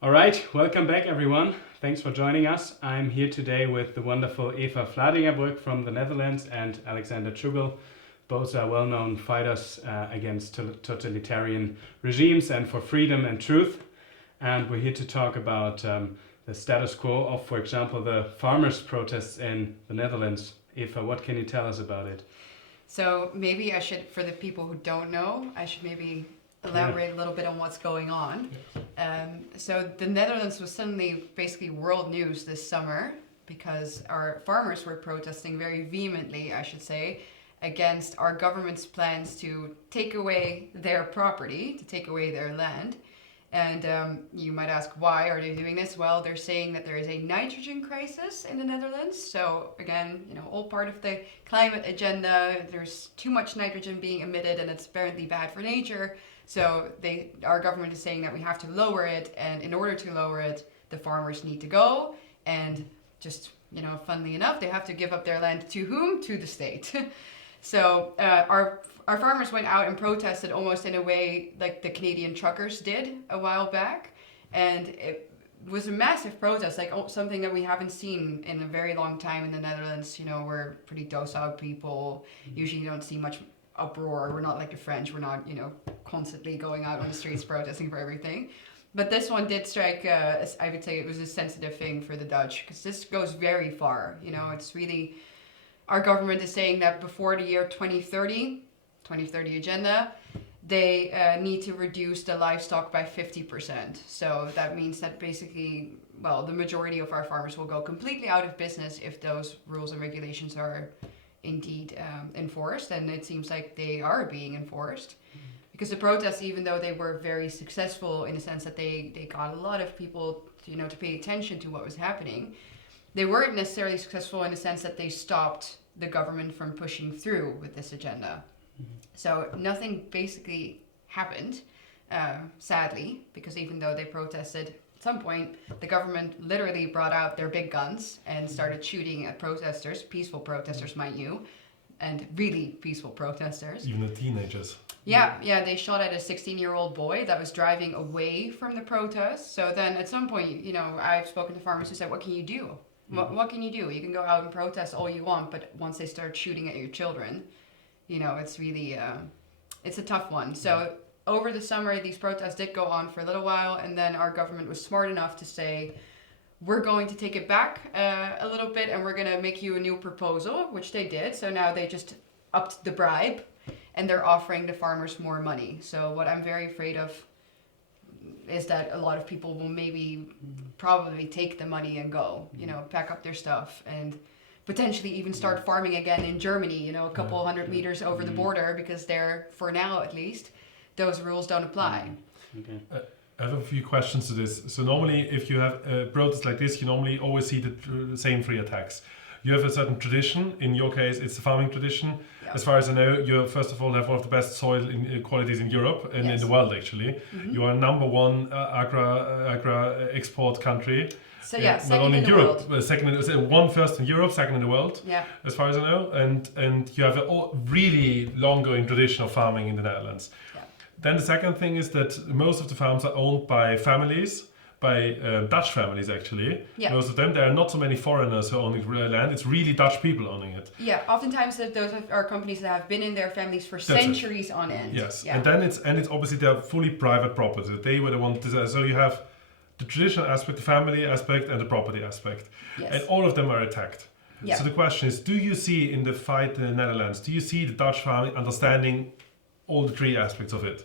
All right, welcome back everyone. Thanks for joining us. I'm here today with the wonderful Eva Vlaardingerbroek from the Netherlands and Alexander Tschugguel. Both are well-known fighters against totalitarian regimes and for freedom and truth. And we're here to talk about the status quo of, for example, the farmers' protests in the Netherlands. Eva, what can you tell us about it? So maybe I should, for the people who don't know, I should maybe elaborate a little bit on what's going on. So the Netherlands was suddenly basically world news this summer because our farmers were protesting very vehemently, I should say, against our government's plans to take away their property, to take away their land. And you might ask, why are they doing this? Well, they're saying that there is a nitrogen crisis in the Netherlands. So again, all part of the climate agenda. There's too much nitrogen being emitted, and it's apparently bad for nature. So our government is saying that we have to lower it, and in order to lower it, the farmers need to go. And just, funnily enough, they have to give up their land to whom? To the state. So our farmers went out and protested almost in a way like the Canadian truckers did a while back. And it was a massive protest, like something that we haven't seen in a very long time in the Netherlands. We're pretty docile people. Usually you don't see much uproar. We're not like the French. We're not, constantly going out on the streets protesting for everything. But this one did strike, I would say it was a sensitive thing for the Dutch, because this goes very far. It's really, our government is saying that before the year 2030 agenda, they need to reduce the livestock by 50%. So that means that basically, the majority of our farmers will go completely out of business if those rules and regulations are indeed enforced. And it seems like they are being enforced. Because the protests, even though they were very successful in the sense that they got a lot of people to pay attention to what was happening, they weren't necessarily successful in the sense that they stopped the government from pushing through with this agenda. So nothing basically happened, sadly, because even though they protested, at some point the government literally brought out their big guns and started shooting at protesters, peaceful protesters, mind you, and really peaceful protesters. Even the teenagers. Yeah, they shot at a 16-year-old boy that was driving away from the protest. So then at some point, I've spoken to farmers who said, what can you do? What can you do? You can go out and protest all you want, but once they start shooting at your children, it's really, it's a tough one. So over the summer, these protests did go on for a little while, and then our government was smart enough to say, we're going to take it back a little bit, and we're going to make you a new proposal, which they did. So now they just upped the bribe, and they're offering the farmers more money. So what I'm very afraid of is that a lot of people will probably take the money and go, pack up their stuff and potentially even start farming again in Germany, a couple hundred meters over the border, because there, for now at least, those rules don't apply. Okay. I have a few questions to this. So normally, if you have a protest like this, you normally always see the same three attacks. You have a certain tradition. In your case, it's the farming tradition. Yeah. As far as I know, you first of all have one of the best soil qualities in Europe and in the world, actually. You are number one agri export country. So yeah, not second only in in the Europe, world. one first in Europe, second in the world. Yeah. As far as I know, and you have a really long-going tradition of farming in the Netherlands. Yeah. Then the second thing is that most of the farms are owned by families, by Dutch families actually. Yeah. Most of them. There are not so many foreigners who own land. It's really Dutch people owning it. Yeah, oftentimes those are companies that have been in their families for That's it. centuries on end. Yes, Yeah. and then it's obviously they're fully private property. They were the ones. So you have the traditional aspect, the family aspect, and the property aspect, Yes. and all of them are attacked. Yeah. So the question is, do you see in the fight in the Netherlands, do you see the Dutch farming understanding all the three aspects of it?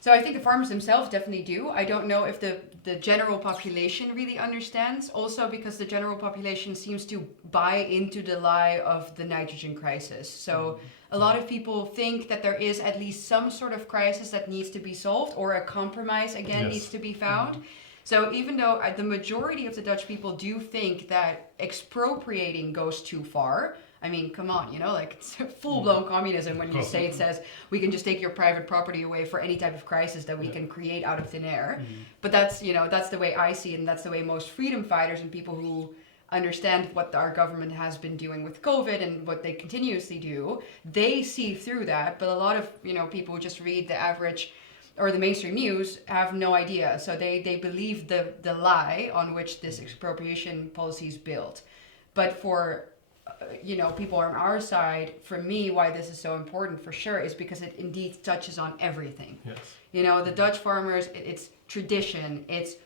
So I think the farmers themselves definitely do. I don't know if the general population really understands. Also because the general population seems to buy into the lie of the nitrogen crisis. So a lot of people think that there is at least some sort of crisis that needs to be solved, or a compromise again Yes. needs to be found. So even though the majority of the Dutch people do think that expropriating goes too far, I mean, come on, it's full-blown communism when you say it says we can just take your private property away for any type of crisis that we can create out of thin air. But that's the way I see it, and that's the way most freedom fighters and people who understand what our government has been doing with COVID and what they continuously do, they see through that. But a lot of, people who just read the average or the mainstream news have no idea. So they believe the lie on which this expropriation policy is built. But for people on our side, for me, why this is so important for sure is because it indeed touches on everything. Yes. The Dutch farmers, it's tradition, it's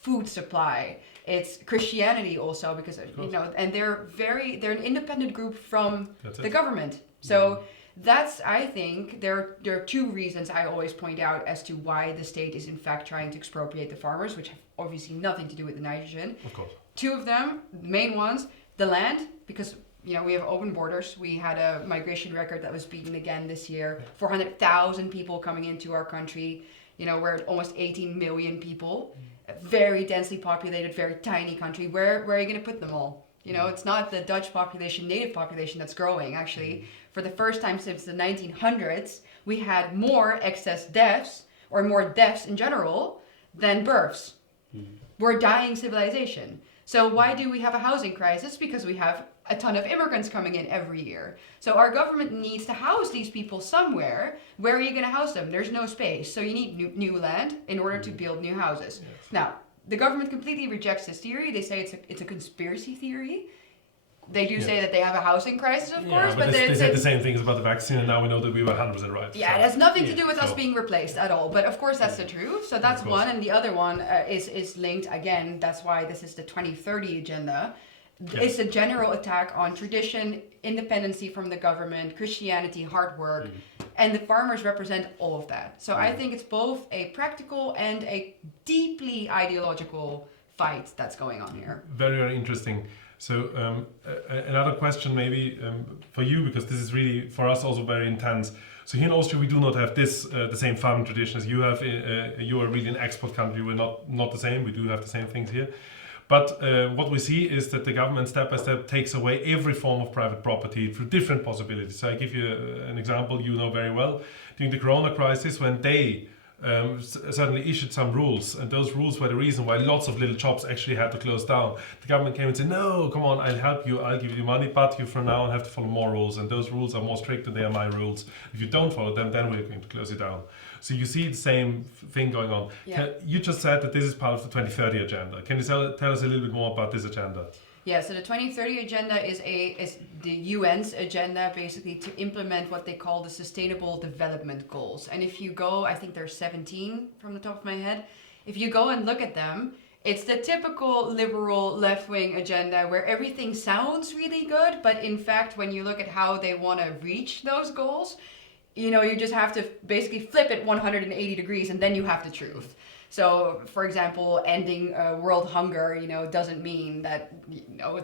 food supply, it's Christianity also, because and they're an independent group from the government. So that's, I think, there are two reasons I always point out as to why the state is in fact trying to expropriate the farmers, which have obviously nothing to do with the nitrogen. Of course. Two of them, the main ones, the land, because we have open borders. We had a migration record that was beaten again this year. 400,000 people coming into our country. We're at almost 18 million people. A very densely populated, very tiny country. Where are you going to put them all? It's not the Dutch population, native population that's growing. Actually, for the first time since the 1900s, we had more excess deaths, or more deaths in general, than births. We're a dying civilization. So why do we have a housing crisis? Because we have a ton of immigrants coming in every year. So our government needs to house these people somewhere. Where are you going to house them? There's no space. So you need new land in order to build new houses. Yes. Now, the government completely rejects this theory. They say it's a conspiracy theory. They do say that they have a housing crisis, of course. But they said the same things about the vaccine, and now we know that we were 100% right. Yeah, it has nothing to do with us being replaced at all. But of course, that's the truth. So that's one. And the other one is linked, again, that's why this is the 2030 agenda. It's a general attack on tradition, independency from the government, Christianity, hard work. And the farmers represent all of that. So I think it's both a practical and a deeply ideological fight that's going on here. Very, very interesting. So another question maybe for you, because this is really for us also very intense. So here in Austria we do not have this the same farming tradition as you have. You are really an export country. We're not the same. We do have the same things here. But what we see is that the government step by step takes away every form of private property through different possibilities. So I give you an example you know very well. During the Corona crisis, when they suddenly issued some rules, and those rules were the reason why lots of little shops actually had to close down. The government came and said, no, come on, I'll help you, I'll give you money, but you from now on have to follow more rules, and those rules are more strict and they are my rules. If you don't follow them, then we're going to close it down. So you see the same thing going on. Yeah. You just said that this is part of the 2030 agenda. Can you tell us a little bit more about this agenda? Yeah, so the 2030 agenda is the UN's agenda, basically to implement what they call the Sustainable Development Goals. And if you go, I think there's 17 from the top of my head. If you go and look at them, it's the typical liberal left-wing agenda where everything sounds really good, but in fact, when you look at how they want to reach those goals, you just have to basically flip it 180 degrees and then you have the truth. So, for example, ending world hunger, doesn't mean that,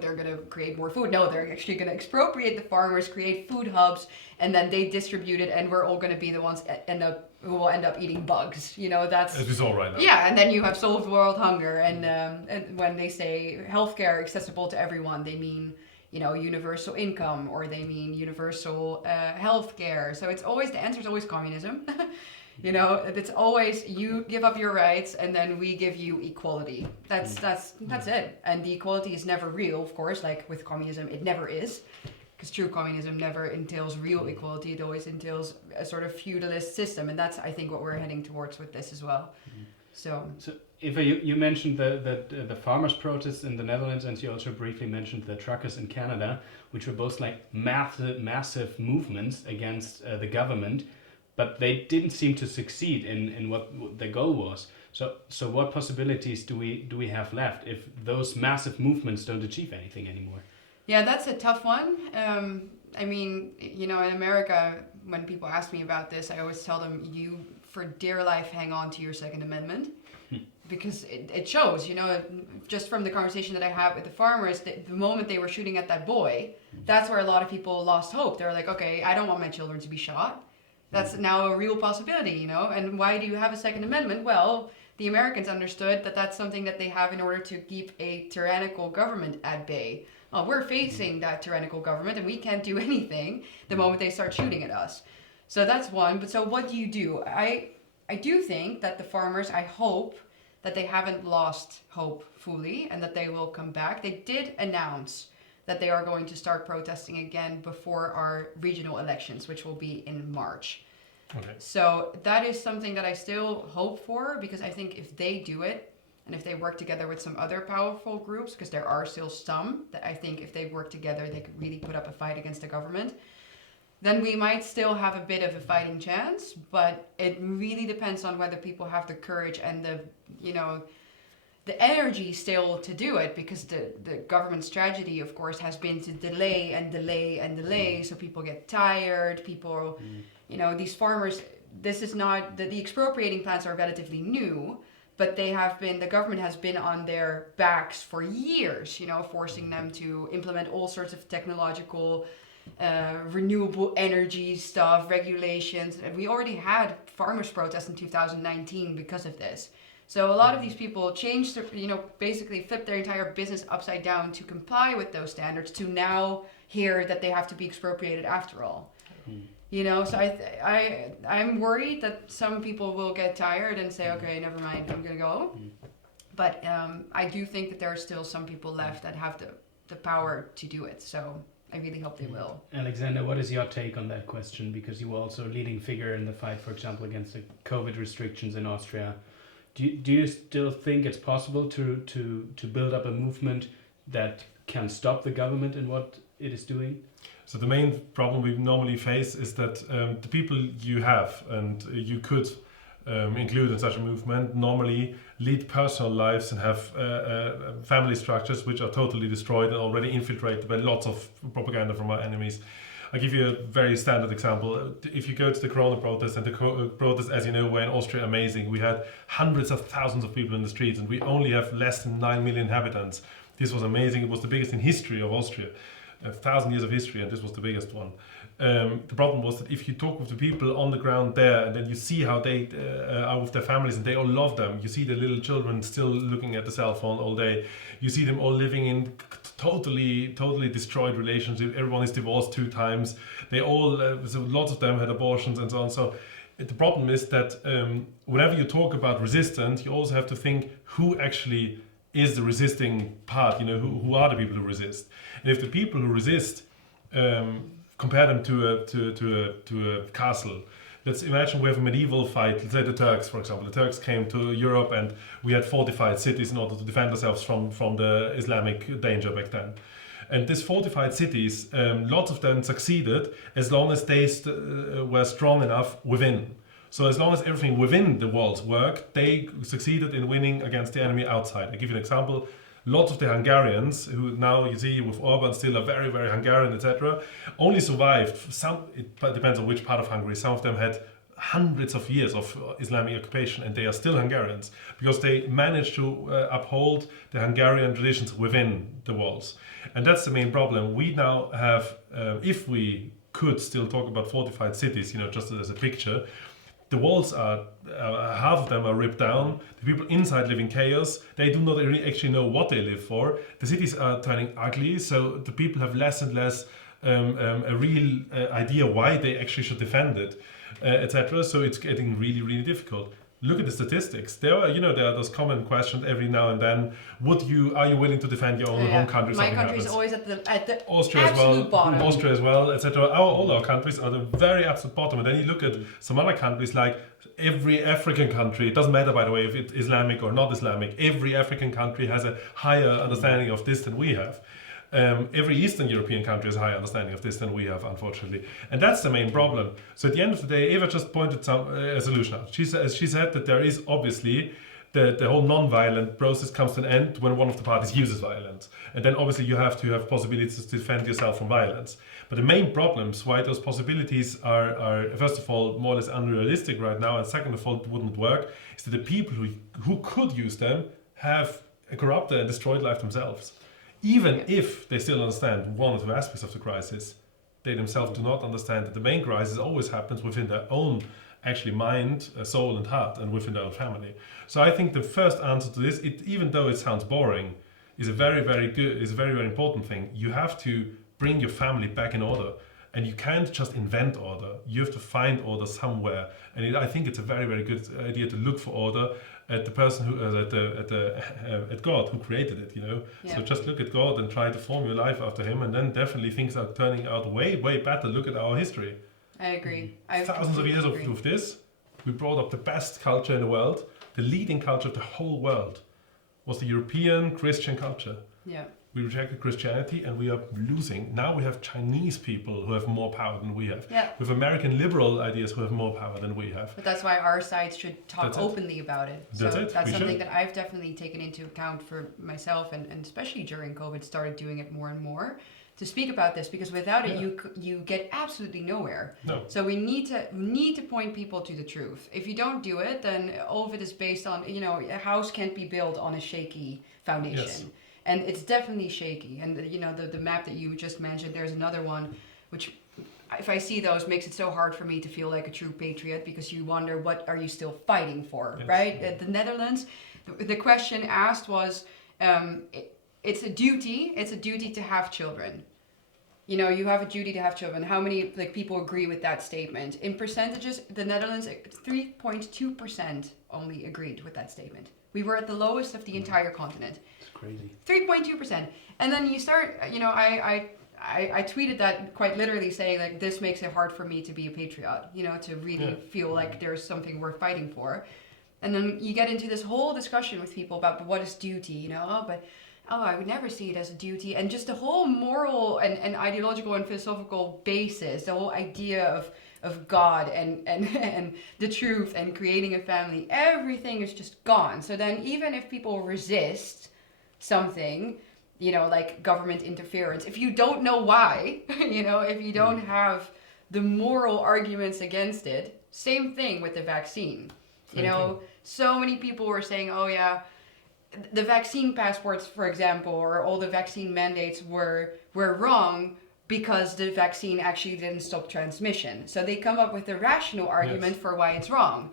they're going to create more food. No, they're actually going to expropriate the farmers, create food hubs, and then they distribute it, and we're all going to be the ones who will end up eating bugs. That's... It is all right now. Yeah, and then you have solved world hunger. And when they say healthcare accessible to everyone, they mean, universal income, or they mean universal healthcare. So the answer is always communism. It's always you give up your rights and then we give you equality. That's it. And the equality is never real, of course, like with communism, it never is. Because true communism never entails real equality. It always entails a sort of feudalist system. And that's, I think, what we're heading towards with this as well. So Eva, you mentioned the farmers' protests in the Netherlands, and you also briefly mentioned the truckers in Canada, which were both like massive movements against the government. But they didn't seem to succeed in what the goal was. So what possibilities do we have left if those massive movements don't achieve anything anymore? Yeah, that's a tough one. In America, when people ask me about this, I always tell them, you, for dear life, hang on to your Second Amendment. Because it shows, just from the conversation that I have with the farmers, the moment they were shooting at that boy, that's where a lot of people lost hope. They're like, okay, I don't want my children to be shot. That's now a real possibility, And why do you have a Second Amendment? Well, the Americans understood that that's something that they have in order to keep a tyrannical government at bay. Well, we're facing that tyrannical government and we can't do anything the moment they start shooting at us. So that's one. But so what do? I do think that the farmers, I hope that they haven't lost hope fully and that they will come back. They did announce that they are going to start protesting again before our regional elections, which will be in March. Okay. So that is something that I still hope for, because I think if they do it, and if they work together with some other powerful groups, because there are still some that I think if they work together, they could really put up a fight against the government, then we might still have a bit of a fighting chance. But it really depends on whether people have the courage and the, you know, the energy still to do it, because the government's strategy, of course, has been to delay and delay and delay, so people get tired, people, you know, these farmers, this is not, the expropriating plans are relatively new, but they have been, the government has been on their backs for years, you know, forcing them to implement all sorts of technological, renewable energy stuff, regulations, and we already had farmers' protests in 2019 because of this. So a lot of these people changed, you know, basically flipped their entire business upside down to comply with those standards, to now hear that they have to be expropriated after all. You know, so I'm worried that some people will get tired and say, okay, never mind, I'm gonna go. But I do think that there are still some people left that have the power to do it. So I really hope they will. Alexander, what is your take on that question? Because you were also a leading figure in the fight, for example, against the COVID restrictions in Austria. Do you still think it's possible to build up a movement that can stop the government in what it is doing? So the main problem we normally face is that the people you have and you could include in such a movement normally lead personal lives and have family structures which are totally destroyed and already infiltrated by lots of propaganda from our enemies. I'll give you a very standard example. If you go to the Corona protests, and the protests, as you know, were in Austria amazing. We had hundreds of thousands of people in the streets, and we only have less than 9 million inhabitants. This was amazing. It was the biggest in history of Austria. 1,000 years of history, and this was the biggest one. The problem was that if you talk with the people on the ground there, and then you see how they are with their families, and they all love them. You see the little children still looking at the cell phone all day. You see them all living in totally destroyed relationships. Everyone is divorced 2 times. They all, so lots of them had abortions and so on. So the problem is that whenever you talk about resistance, you also have to think who actually is the resisting part. You know, who are the people who resist? And if the people who resist, compare them to a castle. Let's imagine we have a medieval fight. Let's say the Turks, for example. The Turks came to Europe, and we had fortified cities in order to defend ourselves from the Islamic danger back then. And these fortified cities, lots of them succeeded as long as they were strong enough within. So as long as everything within the walls worked, they succeeded in winning against the enemy outside. I'll give you an example. Lots of the Hungarians, who now you see with Orban still are very, very Hungarian, etc., only survived. It depends on which part of Hungary. Some of them had hundreds of years of Islamic occupation, and they are still Hungarians because they managed to uphold the Hungarian traditions within the walls. And that's the main problem. We now have, if we could still talk about fortified cities, you know, just as a picture, the walls are, half of them are ripped down. The people inside live in chaos. They do not really actually know what they live for. The cities are turning ugly, so the people have less and less a real idea why they actually should defend it, etc. So it's getting really, really difficult. Look at the statistics. There are those common questions every now and then. Are you willing to defend your own home country? My country is always at the Austria absolute as well, bottom. Austria as well, etc. All our countries are the very absolute bottom. And then you look at some other countries, like every African country. It doesn't matter, by the way, if it's Islamic or not Islamic. Every African country has a higher understanding of this than we have. Every Eastern European country has a higher understanding of this than we have, unfortunately. And that's the main problem. So at the end of the day, Eva just pointed a solution out. She said that there is obviously the whole non-violent process comes to an end when one of the parties uses violence. And then obviously you have to have possibilities to defend yourself from violence. But the main problems why those possibilities are first of all, more or less unrealistic right now, and second of all, wouldn't work, is that the people who could use them have a corrupted and destroyed life themselves. Even if they still understand one or two aspects of the crisis, they themselves do not understand that the main crisis always happens within their own actually mind, soul and heart, and within their own family. So I think the first answer to this, even though it sounds boring, is a very, very important thing. You have to bring your family back in order, and you can't just invent order. You have to find order somewhere. And I think it's a very, very good idea to look for order at the person who at God who created it, you know. Yeah. So just look at God and try to form your life after Him, and then definitely things are turning out way, way better. Look at our history. I agree. Thousands of years of this, we brought up the best culture in the world. The leading culture of the whole world was the European Christian culture. Yeah. We rejected Christianity and we are losing. Now we have Chinese people who have more power than we have. Yeah. We have American liberal ideas who have more power than we have. But that's why our side should talk openly about it. So that's something that I've definitely taken into account for myself, and especially during COVID, started doing it more and more to speak about this, because without it, you get absolutely nowhere. No. So we need to point people to the truth. If you don't do it, then all of it is based on, a house can't be built on a shaky foundation. Yes. And it's definitely shaky. And the map that you just mentioned, there's another one, which if I see those, makes it so hard for me to feel like a true patriot, because you wonder, what are you still fighting for, right? At the Netherlands, the question asked was, it's a duty to have children. You have a duty to have children. How many people agree with that statement? In percentages, the Netherlands, 3.2% only agreed with that statement. We were at the lowest of the entire continent. It's crazy. 3.2%. And then you start, I tweeted that quite literally, saying this makes it hard for me to be a patriot, to really feel like there's something worth fighting for. And then you get into this whole discussion with people about what is duty, I would never see it as a duty. And just the whole moral and ideological and philosophical basis, the whole idea of God and the truth and creating a family, everything is just gone. So then even if people resist something, like government interference, if you don't know why, if you don't have the moral arguments against it, same thing with the vaccine. So many people were saying, oh yeah, the vaccine passports, for example, or all the vaccine mandates were wrong because the vaccine actually didn't stop transmission. So they come up with a rational argument for why it's wrong.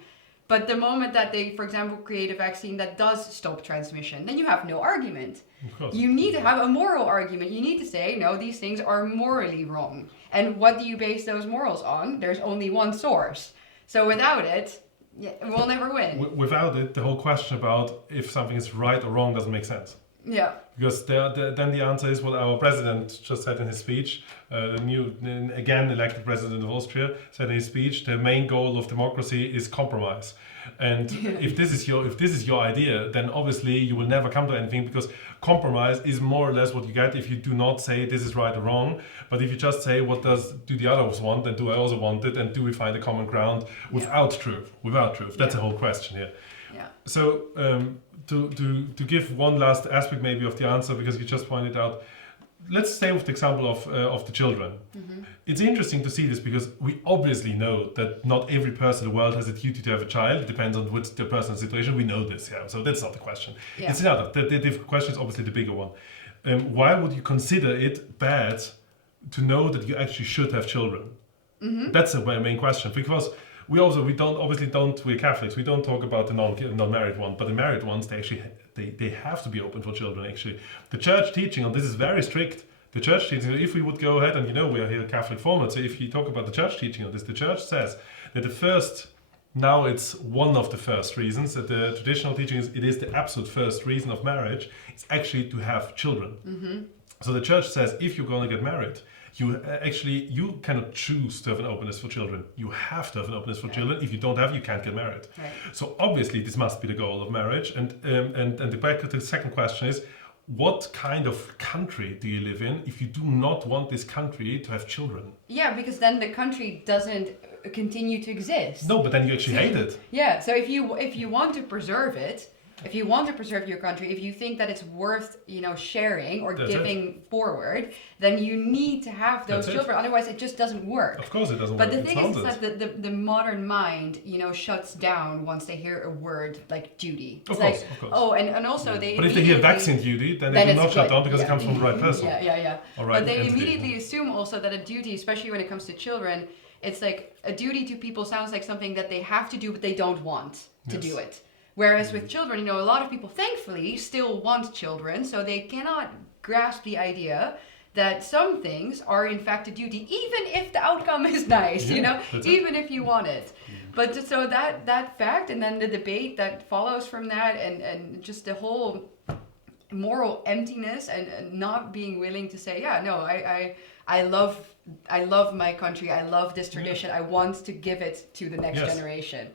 But the moment that they, for example, create a vaccine that does stop transmission, then you have no argument. Of course. You need to have a moral argument. You need to say, no, these things are morally wrong. And what do you base those morals on? There's only one source. So without it, we'll never win. Without it, the whole question about if something is right or wrong doesn't make sense. Yeah. Because then the answer is what our president just said in his speech. The new, again elected president of Austria said in his speech, the main goal of democracy is compromise. And if this is your idea, then obviously you will never come to anything, because compromise is more or less what you get if you do not say this is right or wrong, but if you just say what do the others want, and do I also want it, and do we find a common ground without truth? That's the whole question here. Yeah. So to give one last aspect maybe of the answer, because you just pointed out, let's stay with the example of the children. Mm-hmm. It's interesting to see this, because we obviously know that not every person in the world has a duty to have a child. It depends on which the personal situation. We know this, so that's not the question. Yeah. It's another. The question is obviously the bigger one. Why would you consider it bad to know that you actually should have children? Mm-hmm. That's the main question, because we're Catholics, we don't talk about the non-married one, but the married ones, they have to be open for children, actually. The church teaching on this is very strict. The church teaching, if we would go ahead, and we are here Catholic format, so if you talk about the church teaching on this, the church says that now it's one of the first reasons, that the traditional teaching it is the absolute first reason of marriage, it's actually to have children. Mm-hmm. So the church says, if you're going to get married, you cannot choose to have an openness for children. You have to have an openness for children. If you don't have, you can't get married. Right. So obviously this must be the goal of marriage. And the second question is, what kind of country do you live in if you do not want this country to have children? Yeah, because then the country doesn't continue to exist. No, but then you actually hate it. Yeah, so if you want to preserve it, if you want to preserve your country, if you think that it's worth, sharing or giving forward, then you need to have those children. Otherwise, it just doesn't work. Of course, it doesn't work. But the thing is that the modern mind, shuts down once they hear a word like duty. It's of course. Oh, and also they. But if they hear vaccine duty, then they do not shut down because it comes from the right person. Yeah. But they immediately assume also that a duty, especially when it comes to children, it's like a duty to people sounds like something that they have to do, but they don't want to do it. Whereas with children, a lot of people, thankfully, still want children, so they cannot grasp the idea that some things are in fact a duty, even if the outcome is nice, even if you want it. But so that fact, and then the debate that follows from that, and just the whole moral emptiness and not being willing to say, I love my country. I love this tradition. I want to give it to the next generation.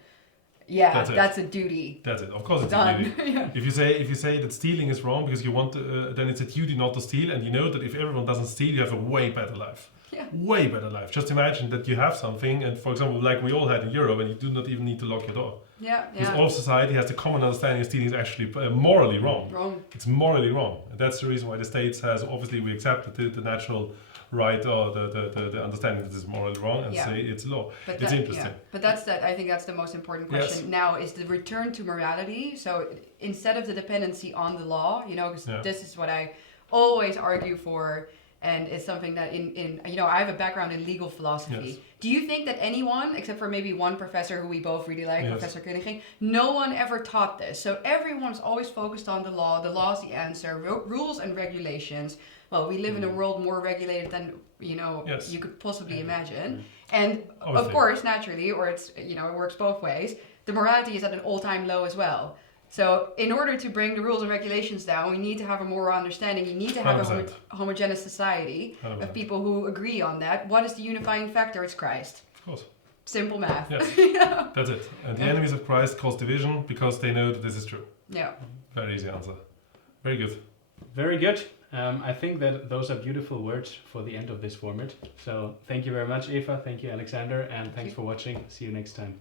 Yeah, that's a duty. That's it. Of course, it's Done. a duty. Yeah. If you say that stealing is wrong because you want to, then it's a duty not to steal, and you know that if everyone doesn't steal, you have a way better life. Yeah. Way better life. Just imagine that you have something, and for example, like we all had in Europe, and you do not even need to lock your door. Yeah, Because all of society has the common understanding of stealing is actually morally wrong. Wrong. It's morally wrong. And that's the reason why the states has, obviously we accept the natural right or the understanding that this is morally wrong and say it's law. But it's interesting. Yeah. But I think that's the most important question now is the return to morality. So instead of the dependency on the law, because this is what I always argue for. And it's something that I have a background in legal philosophy. Yes. Do you think that anyone, except for maybe one professor who we both really like, Professor Koeniging, no one ever taught this? So everyone's always focused on the law. The law is the answer. Rules and regulations. Well, we live in a world more regulated than you could possibly imagine. And obviously. of course, naturally, or it's it works both ways. The morality is at an all-time low as well. So in order to bring the rules and regulations down, we need to have a moral understanding. You need to have 100%. a homogeneous society 100%. of people who agree on that. What is the unifying factor? It's Christ. Of course. Simple math. Yes. That's it. And the enemies of Christ cause division because they know that this is true. Yeah. Very easy answer. Very good. Very good. I think that those are beautiful words for the end of this format. So thank you very much, Eva. Thank you, Alexander. And thanks for watching. See you next time.